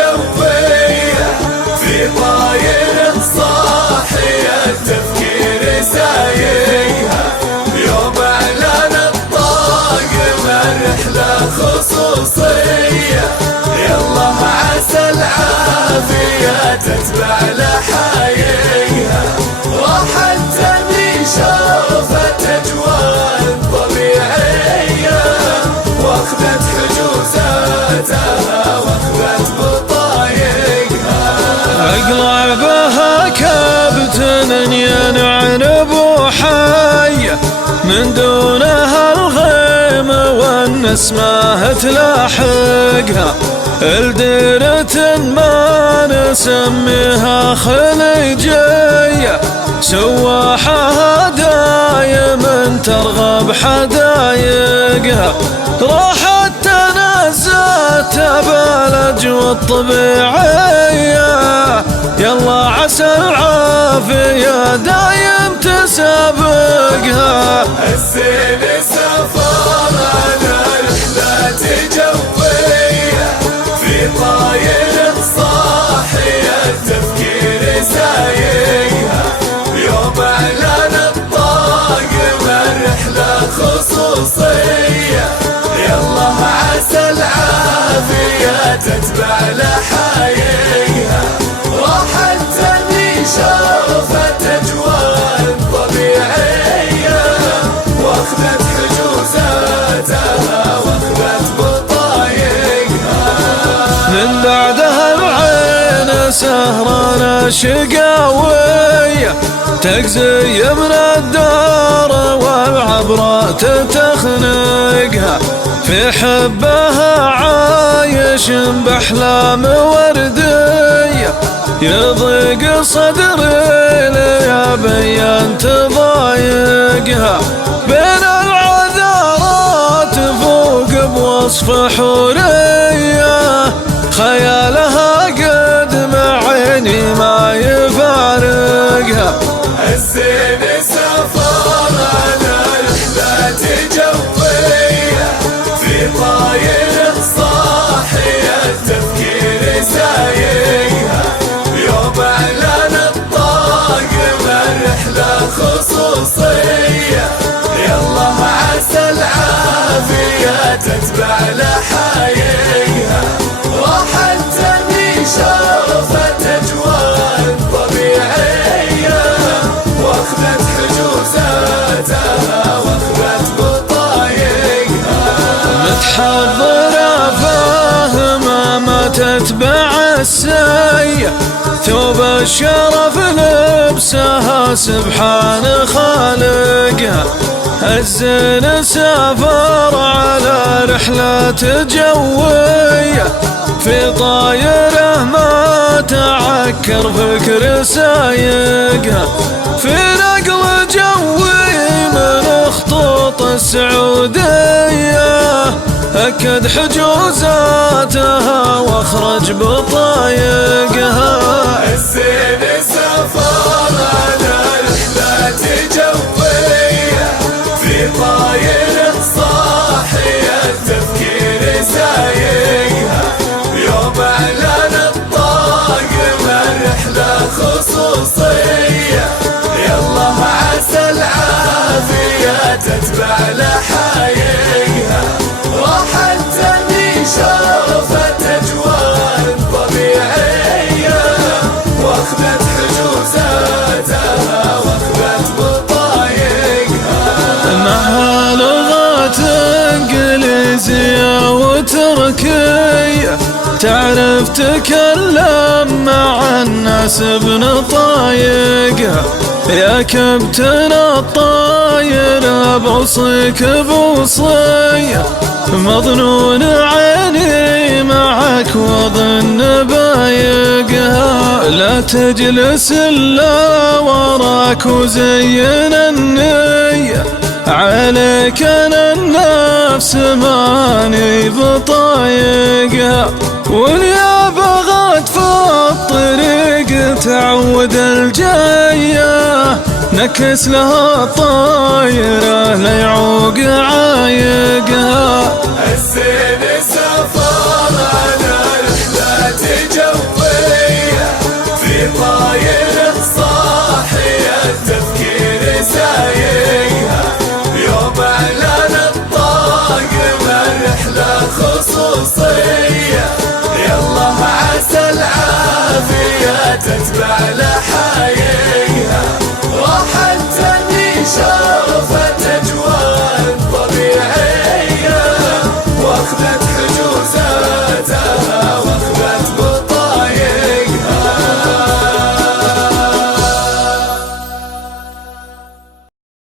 جوية في طاير صاحية التفكير سايقها يوم اعلان الطاقم الرحلة خصوصية يلا عسى العافية تتبع لحايقها راح التمي شافت اجواء طبيعية واخذت حجوزاتها واخذت بطايقها اقلع بها كابتن ينعن ابو حي من دونها الغيم والنسمة تلاحقها الديرة ما نسميها خليجية سواحها دايما ترغب حدايقها راحت تنزهت بالاجواء الطبيعية يلا عسى العافية دايم تسابقها الزين سفر على رحلة جوية في طاير صاحية التفكير سايقها يوم اعلان الطاقم الرحلة خصوصية يلا عسى العافية تتبع لحايقها راح التمي شافت اجواء طبيعية واخذت حجوزاتها واخذت بطايقها من بعدها العين سهرانة شقاوية تجزي من الدار والعبرة تخنقها في حبها عايش بأحلام وردية يضيق صدري ليا بيان تضايقها بين العذارات فوق بوصف حورية خيالها قد مع عيني ما يفارقها الزين سفر على رحلة جوية في طاير صاحية التفكير سايقها يوم اعلان الطاقم الرحلة خصوصية يلا عسى العافية تتبع لحايقها راح التمي شافت اجواء طبيعية واخذت حجوزاتها واخذت بطايقها متحضرة فاهمة ما تتبع السيء ثوب الشرف لبسها سبحان خالقها الزين سافر على رحلة جوية في طايره ما تعكر فكر سايقها في نقل جوي من خطوط السعودية أكد حجوزاتها واخرج بطايقها الزين سافر على رحلة جوية في طاير صاحية التفكير سايقها يوم اعلان الطاقم الرحلة خصوصية يلا عسى العافية تتبع لحايقها راح التمي شافت اجواء طبيعية واخذت حجوزاتها واخذت بطايقها معها لغات انجليزية وتركية تعرف تكلم مع الناس بنطايقها يا كابتن الطاير بوصيك بوصية مظنون عيني معك واظن بايقها لا تجلس الا وراك وزين النية عليك انا النفس ماني بطايقها واليا بغت في الطريق تعود الجاية نكس لها الطايرة ليعوق عايقها الزين سافر على رحلة رحلة